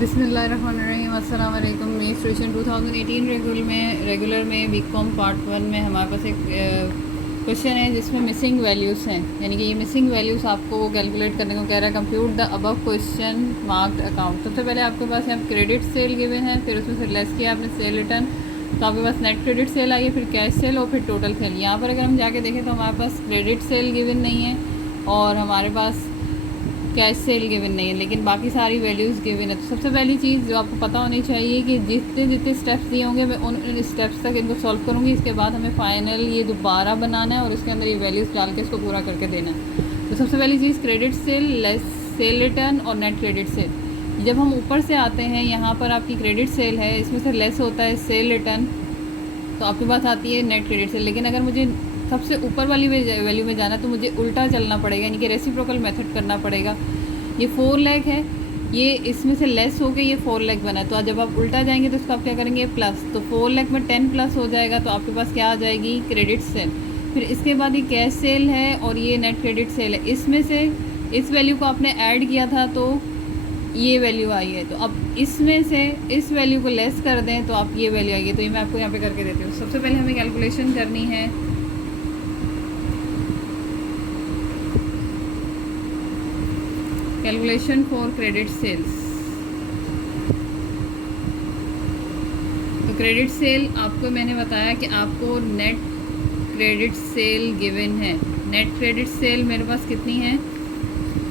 बिस्मिल्लाहिर्रहमानिर्रहीम। अस्सलाम वालेकुम। मेंस्ट्रुएशन 2018 रेगुलर में बीकॉम पार्ट 1 में हमारे पास एक क्वेश्चन है जिसमें मिसिंग वैल्यूज़ हैं, यानी कि ये मिसिंग वैल्यूज़ आपको वो कैलकुलेट करने को कह रहा है। Compute the above question marked account. सबसे पहले आपके पास यहाँ क्रेडिट सेल गिवन है, फिर उसमें से लेस किया आपने सेल रिटर्न, तो आपके पास नेट क्रेडिट सेल आई है, फिर कैश सेल और फिर टोटल सेल। यहाँ पर अगर हम जाके देखें तो हमारे पास क्रेडिट सेल गिवन नहीं है और हमारे पास कैश सेल गिवन नहीं है, लेकिन बाकी सारी वैल्यूज़ गिवन है। तो सबसे पहली चीज़ जो आपको पता होनी चाहिए कि जितने जितने स्टेप्स दिए होंगे मैं उन स्टेप्स तक इनको सॉल्व करूँगी। इसके बाद हमें फाइनल ये दोबारा बनाना है और उसके अंदर ये वैल्यूज़ डाल के इसको पूरा करके देना है। तो सबसे पहली चीज़ credit sale, less sale return और नेट क्रेडिट सेल। जब हम ऊपर से आते हैं, यहाँ पर आपकी क्रेडिट सेल है, इसमें से लेस होता है सेल रिटर्न, तो आपके पास आती है नेट क्रेडिट सेल। लेकिन अगर मुझे सबसे ऊपर वाली वैल्यू में जाना तो मुझे उल्टा चलना पड़ेगा, यानी कि रेसिप्रोकल मेथड करना पड़ेगा। ये 4 लाख है, ये इसमें से लेस हो के ये 4 लाख बना, तो जब आप उल्टा जाएंगे तो इसको आप क्या करेंगे प्लस, तो 4 लाख में 10 प्लस हो जाएगा, तो आपके पास क्या आ जाएगी क्रेडिट सेल। फिर इसके बाद ये कैश सेल है और ये नेट क्रेडिट सेल है, इसमें से इस वैल्यू को आपने ऐड किया था तो ये वैल्यू आई है। तो अब इसमें से इस वैल्यू को लेस कर दें तो आप ये वैल्यू आएगी। तो ये मैं आपको यहाँ पे करके देती हूँ। सबसे पहले हमें कैलकुलेशन करनी है कैलकुलेशन फॉर क्रेडिट सेल्स। तो क्रेडिट सेल आपको मैंने बताया कि आपको नेट क्रेडिट सेल गिवन है। नेट क्रेडिट सेल मेरे पास कितनी है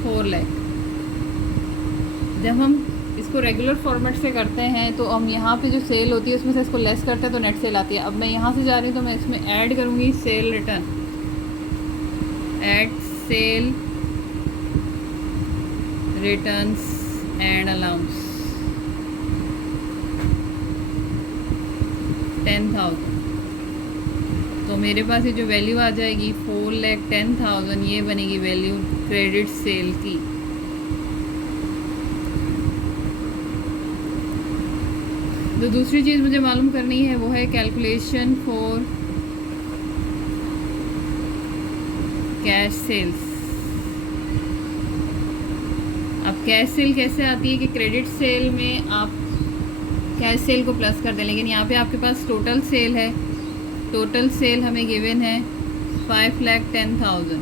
4 लाख। जब हम इसको रेगुलर फॉर्मेट से करते हैं तो हम यहाँ पे जो सेल होती है उसमें से इसको लेस करते हैं तो नेट सेल आती है। अब मैं यहाँ से जा रही हूँ तो मैं इसमें ऐड करूँगी sale return, add sale returns and allowance 10,000। तो मेरे पास ये जो वैल्यू आ जाएगी 4,10,000, ये बनेगी वैल्यू क्रेडिट सेल की। तो दूसरी चीज़ मुझे मालूम करनी है वो है कैलकुलेशन फॉर कैश सेल्स। अब कैश सेल कैसे आती है कि क्रेडिट सेल में आप कैश सेल को प्लस कर दें, लेकिन यहाँ पे आपके पास टोटल सेल है। टोटल सेल हमें गिवन है 5,10,000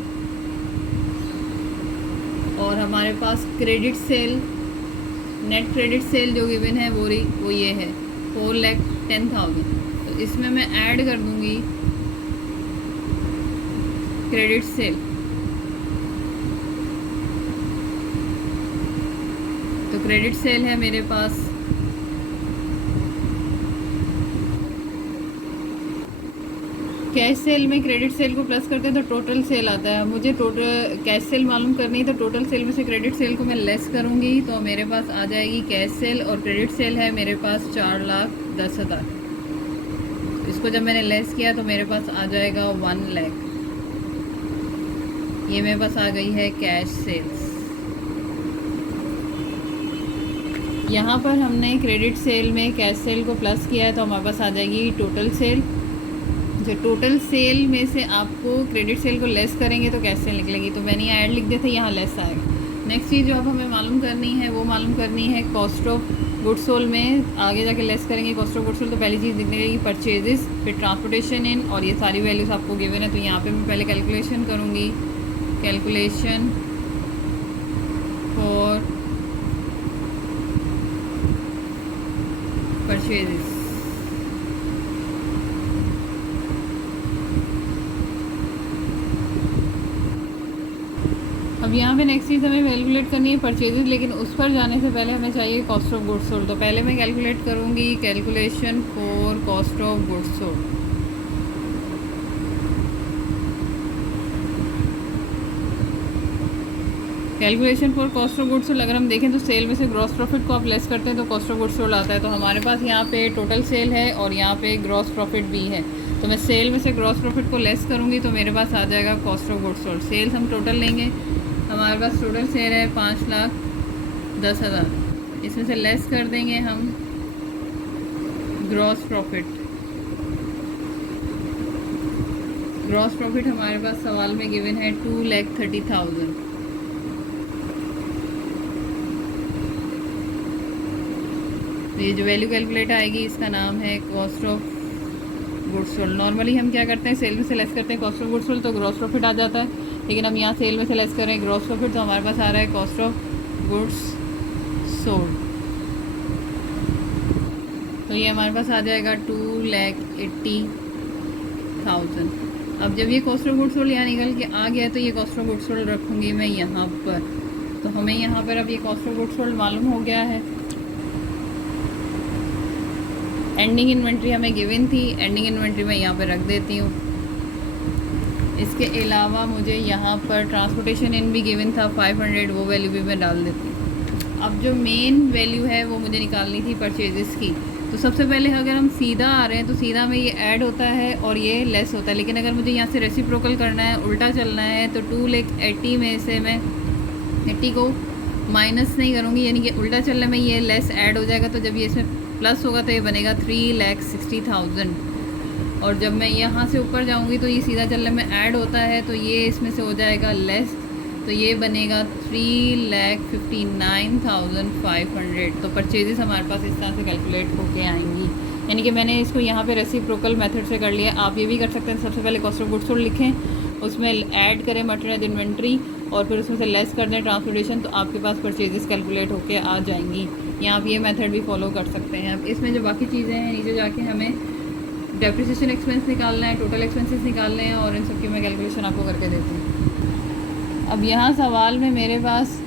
और हमारे पास credit sale, net credit sale जो गिवन है वो ये है 4,10,000। तो इसमें मैं ऐड कर दूंगी क्रेडिट सेल। तो क्रेडिट सेल है मेरे पास कैश सेल में क्रेडिट सेल को प्लस करते हैं तो टोटल सेल आता है। मुझे टोटल कैश सेल मालूम करनी है तो टोटल सेल में से क्रेडिट सेल को मैं लेस करूंगी तो मेरे पास आ जाएगी कैश सेल, और क्रेडिट सेल है मेरे पास 4,10,000। इसको जब मैंने लेस किया तो मेरे पास आ जाएगा 1 लाख। ये मेरे पास आ गई है कैश सेल्स। यहाँ पर हमने क्रेडिट सेल में कैश सेल को प्लस किया है तो हमारे पास आ जाएगी टोटल सेल। जो टोटल सेल में से आपको क्रेडिट सेल को लेस करेंगे तो कैश सेल निकलेगी। तो मैंने यहाँ ऐड लिख दिया था, यहाँ लेस आएगा। नेक्स्ट चीज़ जो अब हमें मालूम करनी है वो मालूम करनी है कॉस्ट ऑफ गुड्स सोल्ड में। आगे जाके लेस करेंगे कॉस्ट ऑफ गुड्स सोल्ड, तो पहली चीज़ दिखने लगेगी परचेजेस, फिर ट्रांसपोर्टेशन इन, और ये सारी वैल्यूज़ आपको गिवन है। तो यहाँ पर मैं पहले कैलकुलेशन करूँगी, कैलकुलेशन फॉर परचेजेस। अब यहाँ पे नेक्स्ट चीज़ हमें कैलकुलेट करनी है परचेजेस, लेकिन उस पर जाने से पहले हमें चाहिए कॉस्ट ऑफ गुड्स सोल्ड। तो पहले मैं कैलकुलेट करूँगी calculation for cost of goods sold. Calculation for cost of goods sold अगर हम देखें तो सेल में से ग्रॉस प्रॉफिट को आप लेस करते हैं तो कॉस्ट ऑफ गुड्स सोल्ड आता है। तो हमारे पास यहाँ पे टोटल सेल है और यहाँ पे ग्रॉस प्रॉफिट भी है। तो मैं सेल में से ग्रॉस प्रॉफिट को लेस करूँगी तो मेरे पास आ जाएगा cost of goods sold. Sales हम टोटल लेंगे, हमारे पास टोटल सेल है 5,10,000, इसमें से लेस कर देंगे हम ग्रॉस प्रॉफिट। ग्रॉस प्रॉफिट हमारे पास सवाल में गिवन है 2,30,000। तो ये जो वैल्यू कैलकुलेट आएगी इसका नाम है cost of goods sold. Normally हम क्या करते हैं, सेल में से लेस करते हैं कॉस्ट ऑफ गुड्स सोल्ड तो ग्रॉस प्रॉफिट आ जाता है, लेकिन हम यहाँ सेल में से लेस कर रहे हैं ग्रॉस प्रॉफिट, तो हमारे पास आ रहा है कॉस्ट ऑफ गुड्स सोल्ड। तो ये हमारे पास आ जाएगा 2,80,000। अब जब ये कॉस्ट ऑफ गुड्स सोल्ड यहाँ निकल के आ गया तो ये कॉस्ट ऑफ गुड्स सोल्ड रखूँगी मैं यहाँ पर। तो हमें यहाँ पर अब ये कॉस्ट ऑफ गुड्स सोल्ड मालूम हो गया है। एंडिंग इन्वेंट्री हमें गिवन थी, एंडिंग इन्वेंट्री मैं यहाँ पर रख देती हूँ। इसके अलावा मुझे यहाँ पर ट्रांसपोर्टेशन इन भी गिवन था 500, वो वैल्यू भी मैं डाल देती हूँ। अब जो मेन वैल्यू है वो मुझे निकालनी थी परचेजेस की। तो सबसे पहले अगर हम सीधा आ रहे हैं तो सीधा में ये ऐड होता है और ये लेस होता है, लेकिन अगर मुझे यहाँ से रेसिप्रोकल करना है, उल्टा चलना है, तो 2,80,000 में से मैं 80 को माइनस नहीं करूँगी, यानी कि उल्टा चलने में ये लेस ऐड हो जाएगा। तो जब ये इसमें प्लस होगा तो ये बनेगा 3,60,000। और जब मैं यहाँ से ऊपर जाऊँगी तो ये सीधा चलने में ऐड होता है, तो ये इसमें से हो जाएगा लेस, तो ये बनेगा 3,59,500। तो परचेजेस हमारे पास इस तरह से कैलकुलेट होके आएंगी, यानी कि मैंने इसको यहाँ पे रेसिप्रोकल मेथड से कर लिया। आप ये भी कर सकते हैं, सबसे पहले कॉस्ट ऑफ गुड्स सोल्ड लिखें, उसमें ऐड करें मटेरियल इन्वेंट्री और फिर उसमें से लेस कर दें ट्रांसपोर्टेशन, तो आपके पास परचेजेस कैलकुलेट होके आ जाएंगी। यहाँ आप ये मेथड भी फॉलो कर सकते हैं। अब इसमें जो बाकी चीज़ें हैं, नीचे जाके हमें डेप्रिसिएशन एक्सपेंस निकालना है, टोटल एक्सपेंसेस निकालने हैं, और इन सब की मैं कैलकुलेशन आपको करके देती हूँ। अब यहाँ सवाल में मेरे पास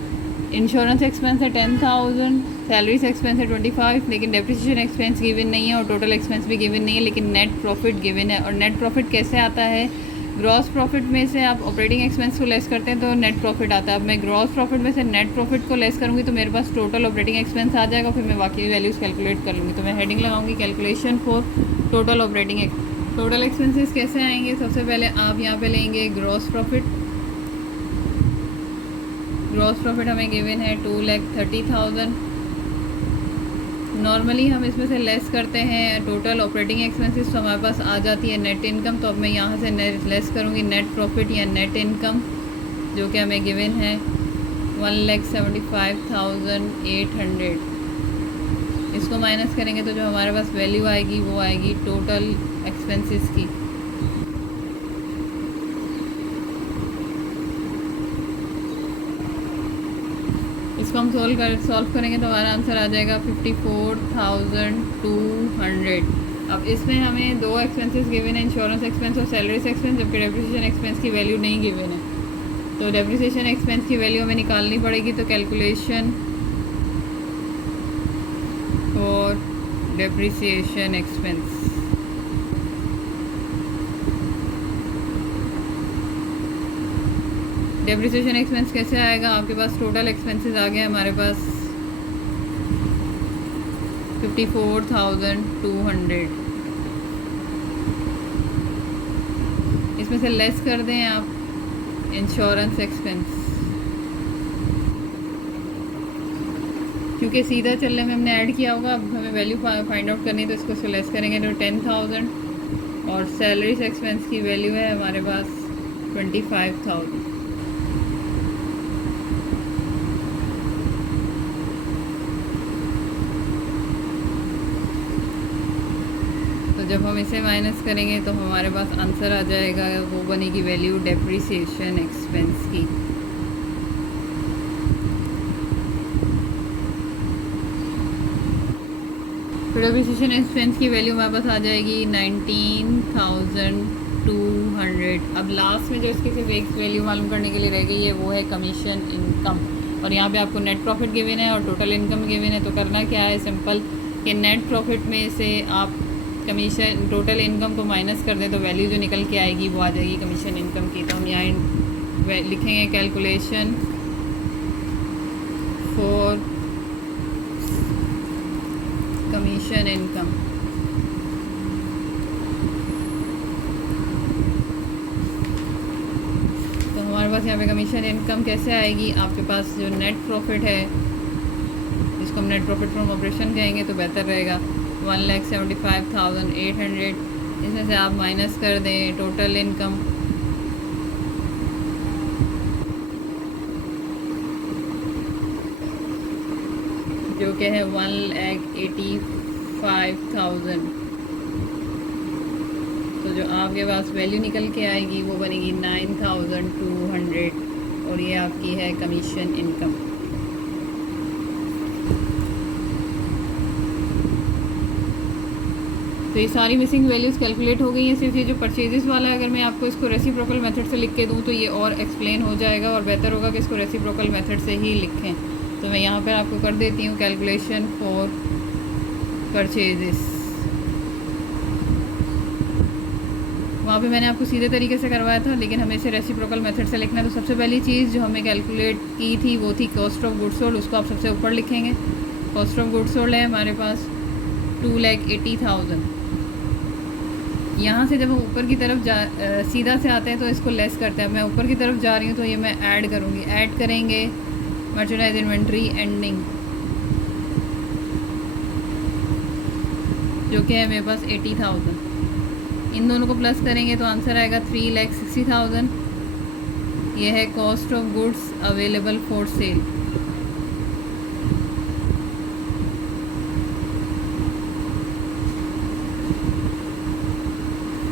इंश्योरेंस एक्सपेंस है 10,000, सैलरीज एक्सपेंस है 25, लेकिन डेप्रिसिएशन एक्सपेंस गिवन नहीं है और टोटल एक्सपेंस भी गिवन नहीं है, लेकिन नेट प्रॉफिट गिवन है। और नेट प्रॉफिट कैसे आता है, ग्रॉस प्रॉफिट में से आप ऑपरेटिंग एक्सपेंस को लेस करते हैं तो नेट प्रॉफिट आता है। अब मैं ग्रॉस प्रॉफिट में से नेट प्रॉफिट को लेस करूँगी तो मेरे पास टोटल ऑपरेटिंग एक्सपेंस आ जाएगा, फिर मैं बाकी वैल्यूज़ कैलकुलेट कर लूँगी। तो मैं हेडिंग लगाऊंगी calculation for total operating total expenses कैसे आएंगे। सबसे पहले आप यहाँ पे लेंगे ग्रॉस प्रॉफिट। ग्रॉस प्रॉफिट हमें गिवन है 2,30,000। नॉर्मली हम इसमें से लेस करते हैं टोटल ऑपरेटिंग एक्सपेंसेस, तो हमारे पास आ जाती है नेट इनकम। तो अब मैं यहाँ से लेस करूँगी नेट प्रॉफिट या नेट इनकम, जो कि हमें गिवन है 1,75,800। इसको माइनस करेंगे तो जो हमारे पास वैल्यू आएगी वो आएगी टोटल एक्सपेंसेस की। इसको हम सॉल्व करेंगे तो हमारा आंसर आ जाएगा 54,200। अब इसमें हमें दो एक्सपेंसेस गिवन है, इंश्योरेंस एक्सपेंस और सैलरीज एक्सपेंस, जबकि डेप्रिसिएशन एक्सपेंस की वैल्यू नहीं गिवन है। तो डेप्रिसिएशन एक्सपेंस की वैल्यू हमें निकालनी पड़ेगी। तो calculation for depreciation expense, depreciation expense कैसे आएगा, आपके पास टोटल एक्सपेंसेस आ गए हमारे पास 54,200। इसमें से लेस कर दें आप इंश्योरेंस एक्सपेंस, क्योंकि सीधा चलने में हमने ऐड किया होगा। अब हमें वैल्यू फाइंड आउट करनी है तो इसको लेस करेंगे तो 10,000। और सैलरीज एक्सपेंस की वैल्यू है हमारे पास 25,000। जब हम इसे माइनस करेंगे तो हमारे पास आंसर आ जाएगा, वो बनेगी वैल्यू डेप्रिसिएशन एक्सपेंस की। तो डेप्रिसिएशन एक्सपेंस की वैल्यू हमारे पास आ जाएगी 19,200। अब लास्ट में जो इसकी सिर्फ एक वैल्यू मालूम करने के लिए रह गई है वो है कमीशन इनकम। और यहाँ पे आपको नेट प्रॉफिट गिवन है और टोटल इनकम गिवन है। तो करना क्या है, सिंपल कि नेट प्रॉफिट में से आप कमीशन टोटल इनकम को माइनस कर दें तो वैल्यू जो निकल के आएगी वो आ जाएगी कमीशन इनकम की। तो हम यहाँ लिखेंगे कैलकुलेशन फॉर कमीशन इनकम। तो हमारे पास यहाँ पे कमीशन इनकम कैसे आएगी, आपके पास जो नेट प्रॉफिट है, जिसको हम नेट प्रॉफिट फ्रॉम ऑपरेशन कहेंगे तो बेहतर रहेगा, 1,75,800। इसमें से आप माइनस कर दें टोटल इनकम, जो कि है 1,85,000। तो जो आपके पास वैल्यू निकल के आएगी वो बनेगी 9,200 और ये आपकी है कमीशन इनकम। तो ये सारी मिसिंग वैल्यूज़ कैलकुलेट हो गई हैं। सिर्फ ये जो परचेजेस वाला है, अगर मैं आपको इसको रेसिप्रोकल मेथड से लिख के दूँ तो ये और एक्सप्लेन हो जाएगा और बेहतर होगा कि इसको रेसिप्रोकल मेथड से ही लिखें। तो मैं यहाँ पर आपको कर देती हूँ कैलकुलेशन फॉर परचेजेस। वहाँ पे मैंने आपको सीधे तरीके से करवाया था, लेकिन हमें इसे रेसिप्रोकल मेथड से लिखना है। तो सबसे पहली चीज़ जो हमें कैलकुलेट की थी वो थी कॉस्ट ऑफ गुड्स सोल्ड। उसको आप सबसे ऊपर लिखेंगे। कॉस्ट ऑफ गुड्स सोल्ड है हमारे पास 2,80,000। यहाँ से जब हम ऊपर की तरफ सीधा से आते हैं तो इसको लेस करते हैं। मैं ऊपर की तरफ जा रही हूँ तो ये मैं ऐड करूँगी। ऐड करेंगे मर्चेंडाइज इन्वेंट्री एंडिंग, जो कि है मेरे पास 80,000। इन दोनों को प्लस करेंगे तो आंसर आएगा 3,60,000। ये है cost of goods available for sale.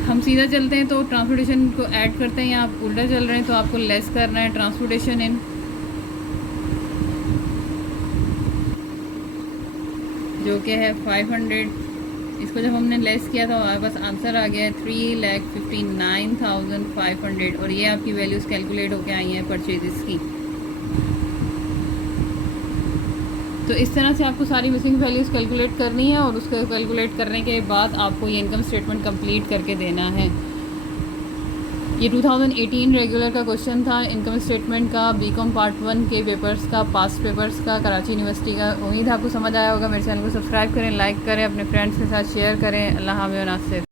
हम सीधा चलते हैं तो ट्रांसपोर्टेशन को ऐड करते हैं, या आप उल्टा चल रहे हैं तो आपको लेस करना है ट्रांसपोर्टेशन इन, जो कि है 500। इसको जब हमने लेस किया था हमारे पास आंसर आ गया है 3,59,500 और ये आपकी वैल्यूज़ कैलकुलेट होके आई हैं परचेजेस की। तो इस तरह से आपको सारी मिसिंग वैल्यूज़ कैलकुलेट करनी है और उसको कैलकुलेट करने के बाद आपको ये इनकम स्टेटमेंट कंप्लीट करके देना है। ये 2018 रेगुलर का क्वेश्चन था इनकम स्टेटमेंट का, बीकॉम पार्ट 1 के पेपर्स का, पास्ट पेपर्स का, कराची यूनिवर्सिटी का। उम्मीद है आपको समझ आया होगा। मेरे चैनल को सब्सक्राइब करें, लाइक करें, अपने फ्रेंड्स के साथ शेयर करें। अल्लाह हाफ़िज़।